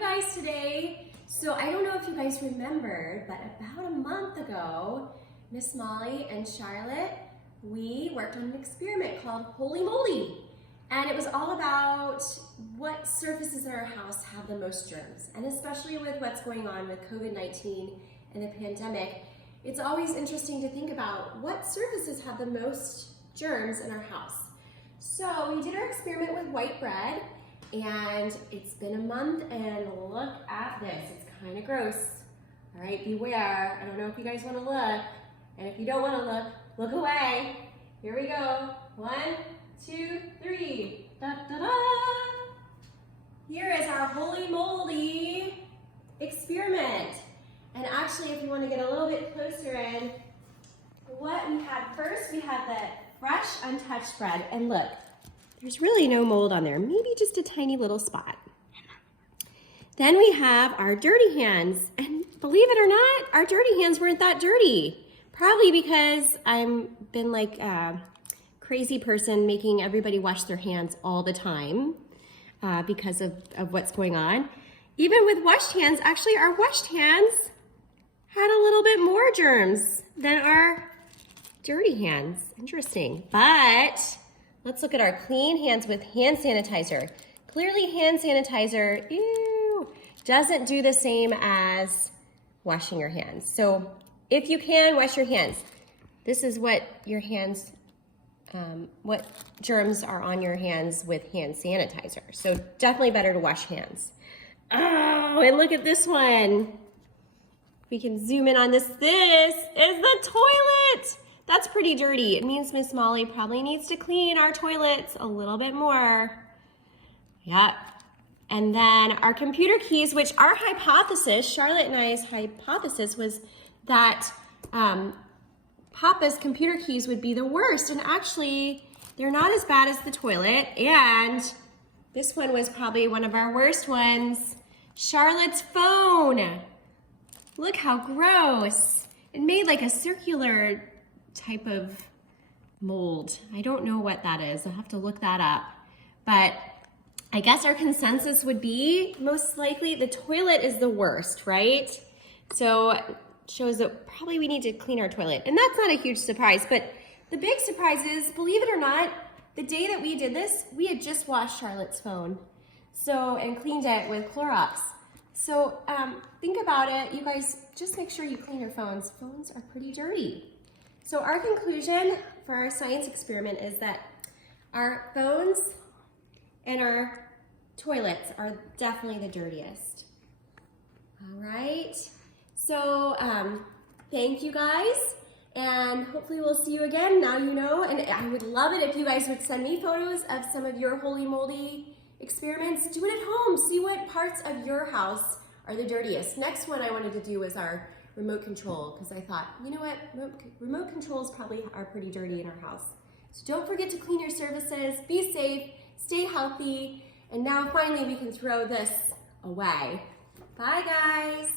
guys today. So I don't know if you guys remember, but about a month ago, Miss Molly and Charlotte, we worked on an experiment called Holy Moldy. And it was all about what surfaces in our house have the most germs. And especially with what's going on with COVID-19 and the pandemic, it's always interesting to think about what surfaces have the most germs in our house. So we did our experiment with white bread, and it's been a month, and look at this. It's kind of gross. All right, beware. I don't know if you guys want to look, and if you don't want to look away. Here we go. 1, 2, 3. Da, da, da. Here is our Holy Moldy experiment. And actually, if you want to get a little bit closer in, what we had first, we had the fresh, untouched bread. And look, there's really no mold on there, maybe just a tiny little spot. Then we have our dirty hands. And believe it or not, our dirty hands weren't that dirty. Probably because I've been like a crazy person making everybody wash their hands all the time because of what's going on. Even with washed hands, actually our washed hands had a little bit more germs than our dirty hands. Interesting. But let's look at our clean hands with hand sanitizer. Clearly hand sanitizer, ew, doesn't do the same as washing your hands. So if you can, wash your hands. This is what your hands, what germs are on your hands with hand sanitizer. So definitely better to wash hands. Oh, and look at this one. We can zoom in on this. This is the toilet. That's pretty dirty. It means Miss Molly probably needs to clean our toilets a little bit more. Yep. And then our computer keys, which our hypothesis, Charlotte and I's hypothesis was that Papa's computer keys would be the worst. And actually, they're not as bad as the toilet. And this one was probably one of our worst ones. Charlotte's phone. Look how gross. It made like a circular type of mold. I don't know what that is. I'll have to look that up. But I guess our consensus would be most likely the toilet is the worst, right? So it shows that probably we need to clean our toilet. And that's not a huge surprise, but the big surprise is, believe it or not, the day that we did this, we had just washed Charlotte's phone. And cleaned it with Clorox. So think about it. You guys, just make sure you clean your phones. Phones are pretty dirty. So our conclusion for our science experiment is that our phones and our toilets are definitely the dirtiest. All right. So thank you guys. And hopefully we'll see you again. Now you know. And I would love it if you guys would send me photos of some of your Holy Moldy experiments. Do it at home. See what parts of your house are the dirtiest. Next one I wanted to do was our remote control, because I thought, you know what, remote controls probably are pretty dirty in our house. So don't forget to clean your surfaces, be safe, stay healthy, and now finally we can throw this away. Bye guys.